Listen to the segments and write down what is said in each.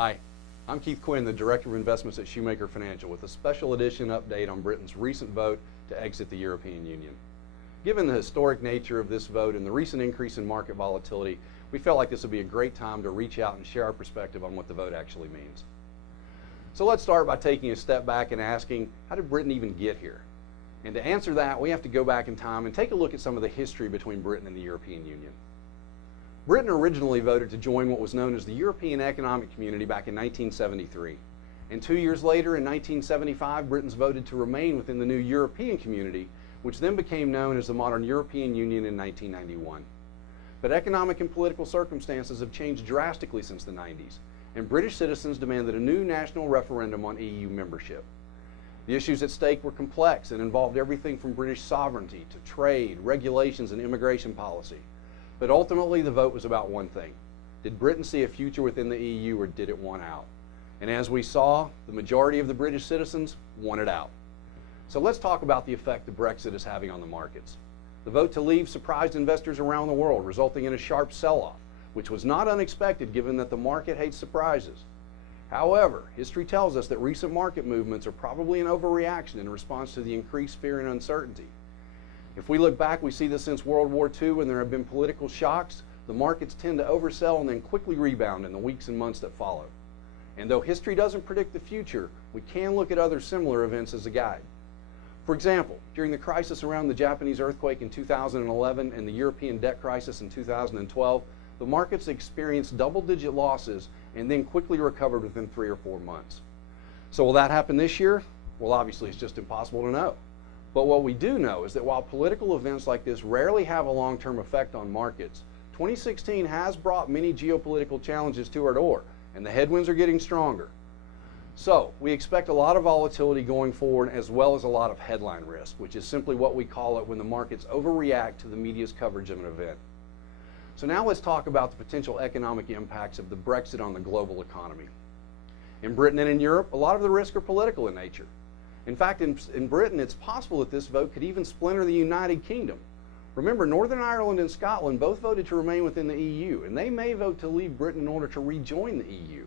Hi, I'm Keith Quinn, the Director of Investments at Shoemaker Financial, with a special edition update on Britain's recent vote to exit the European Union. Given the historic nature of this vote and the recent increase in market volatility, we felt like this would be a great time to reach out and share our perspective on what the vote actually means. So let's start by taking a step back and asking, how did Britain even get here? And to answer that, we have to go back in time and take a look at some of the history between Britain and the European Union. Britain originally voted to join what was known as the European Economic Community back in 1973. And 2 years later, in 1975, Britons voted to remain within the new European Community, which then became known as the modern European Union in 1991. But economic and political circumstances have changed drastically since the 90s, and British citizens demanded a new national referendum on EU membership. The issues at stake were complex and involved everything from British sovereignty to trade, regulations, and immigration policy. But ultimately, the vote was about one thing. Did Britain see a future within the EU, or did it want out? And as we saw, the majority of the British citizens wanted out. So let's talk about the effect that Brexit is having on the markets. The vote to leave surprised investors around the world, resulting in a sharp sell-off, which was not unexpected given that the market hates surprises. However, history tells us that recent market movements are probably an overreaction in response to the increased fear and uncertainty. If we look back, we see this since World War II when there have been political shocks. The markets tend to oversell and then quickly rebound in the weeks and months that follow. And though history doesn't predict the future, we can look at other similar events as a guide. For example, during the crisis around the Japanese earthquake in 2011 and the European debt crisis in 2012, the markets experienced double-digit losses and then quickly recovered within 3 or 4 months. So will that happen this year? Well, obviously it's just impossible to know. But what we do know is that while political events like this rarely have a long-term effect on markets, 2016 has brought many geopolitical challenges to our door, and the headwinds are getting stronger. So we expect a lot of volatility going forward, as well as a lot of headline risk, which is simply what we call it when the markets overreact to the media's coverage of an event. So now let's talk about the potential economic impacts of the Brexit on the global economy. In Britain and in Europe, a lot of the risks are political in nature. In fact, in Britain, it's possible that this vote could even splinter the United Kingdom. Remember, Northern Ireland and Scotland both voted to remain within the EU, and they may vote to leave Britain in order to rejoin the EU.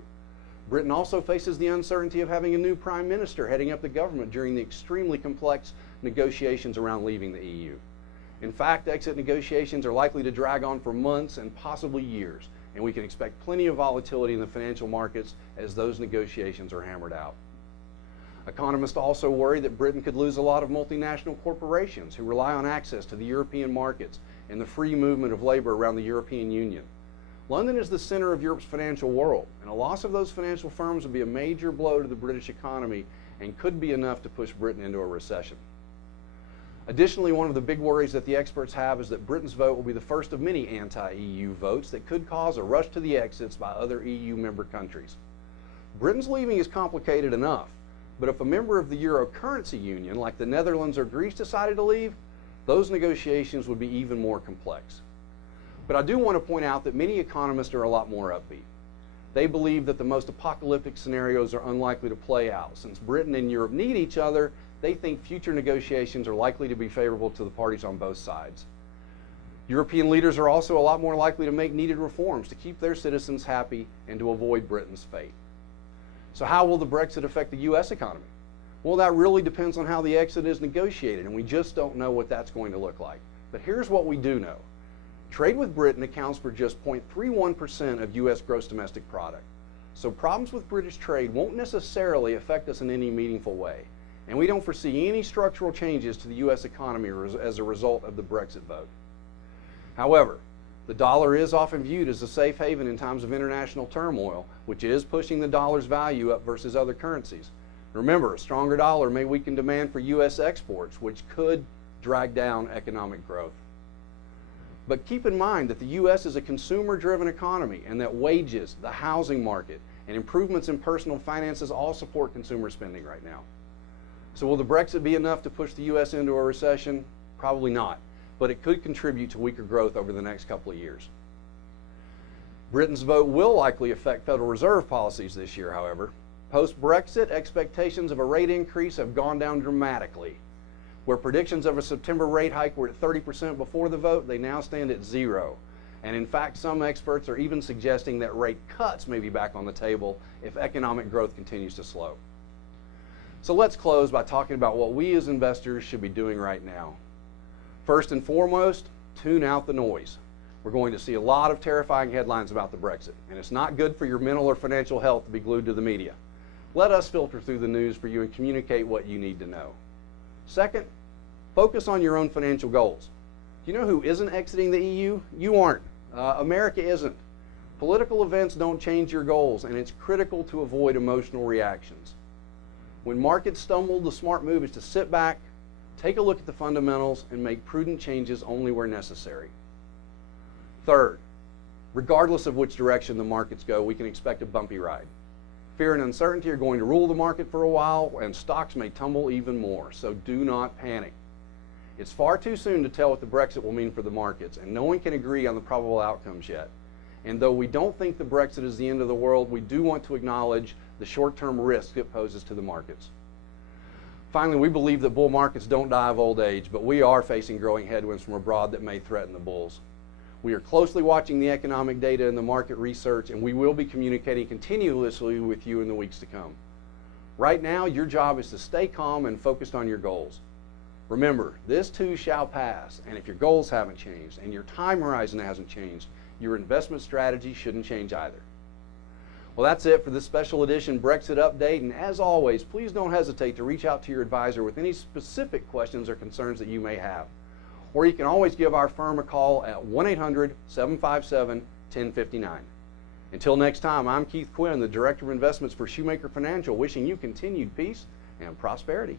Britain also faces the uncertainty of having a new prime minister heading up the government during the extremely complex negotiations around leaving the EU. In fact, exit negotiations are likely to drag on for months and possibly years, and we can expect plenty of volatility in the financial markets as those negotiations are hammered out. Economists also worry that Britain could lose a lot of multinational corporations who rely on access to the European markets and the free movement of labor around the European Union. London is the center of Europe's financial world, and a loss of those financial firms would be a major blow to the British economy and could be enough to push Britain into a recession. Additionally, one of the big worries that the experts have is that Britain's vote will be the first of many anti-EU votes that could cause a rush to the exits by other EU member countries. Britain's leaving is complicated enough, but if a member of the Euro currency union, like the Netherlands or Greece, decided to leave, those negotiations would be even more complex. But I do want to point out that many economists are a lot more upbeat. They believe that the most apocalyptic scenarios are unlikely to play out. Since Britain and Europe need each other, they think future negotiations are likely to be favorable to the parties on both sides. European leaders are also a lot more likely to make needed reforms to keep their citizens happy and to avoid Britain's fate. So how will the Brexit affect the U.S. economy? Well, that really depends on how the exit is negotiated, and we just don't know what that's going to look like. But here's what we do know. Trade with Britain accounts for just 0.31% of U.S. gross domestic product. So problems with British trade won't necessarily affect us in any meaningful way. And we don't foresee any structural changes to the U.S. economy as a result of the Brexit vote. However, the dollar is often viewed as a safe haven in times of international turmoil, which is pushing the dollar's value up versus other currencies. Remember, a stronger dollar may weaken demand for U.S. exports, which could drag down economic growth. But keep in mind that the U.S. is a consumer-driven economy and that wages, the housing market, and improvements in personal finances all support consumer spending right now. So will the Brexit be enough to push the U.S. into a recession? Probably not, but it could contribute to weaker growth over the next couple of years. Britain's vote will likely affect Federal Reserve policies this year, however. Post-Brexit, expectations of a rate increase have gone down dramatically. Where predictions of a September rate hike were at 30% before the vote, they now stand at 0. And in fact, some experts are even suggesting that rate cuts may be back on the table if economic growth continues to slow. So let's close by talking about what we as investors should be doing right now. First and foremost, tune out the noise. We're going to see a lot of terrifying headlines about the Brexit, and it's not good for your mental or financial health to be glued to the media. Let us filter through the news for you and communicate what you need to know. Second, focus on your own financial goals. Do you know who isn't exiting the EU? You aren't. America isn't. Political events don't change your goals, and it's critical to avoid emotional reactions. When markets stumble, the smart move is to sit back, take a look at the fundamentals, and make prudent changes only where necessary. Third, regardless of which direction the markets go, we can expect a bumpy ride. Fear and uncertainty are going to rule the market for a while, and stocks may tumble even more, so do not panic. It's far too soon to tell what the Brexit will mean for the markets, and no one can agree on the probable outcomes yet. And though we don't think the Brexit is the end of the world, we do want to acknowledge the short-term risk it poses to the markets. Finally, we believe that bull markets don't die of old age, but we are facing growing headwinds from abroad that may threaten the bulls. We are closely watching the economic data and the market research, and we will be communicating continuously with you in the weeks to come. Right now, your job is to stay calm and focused on your goals. Remember, this too shall pass, and if your goals haven't changed and your time horizon hasn't changed, your investment strategy shouldn't change either. Well, that's it for this special edition Brexit update, and as always, please don't hesitate to reach out to your advisor with any specific questions or concerns that you may have. Or you can always give our firm a call at 1-800-757-1059. Until next time, I'm Keith Quinn, the Director of Investments for Shoemaker Financial, wishing you continued peace and prosperity.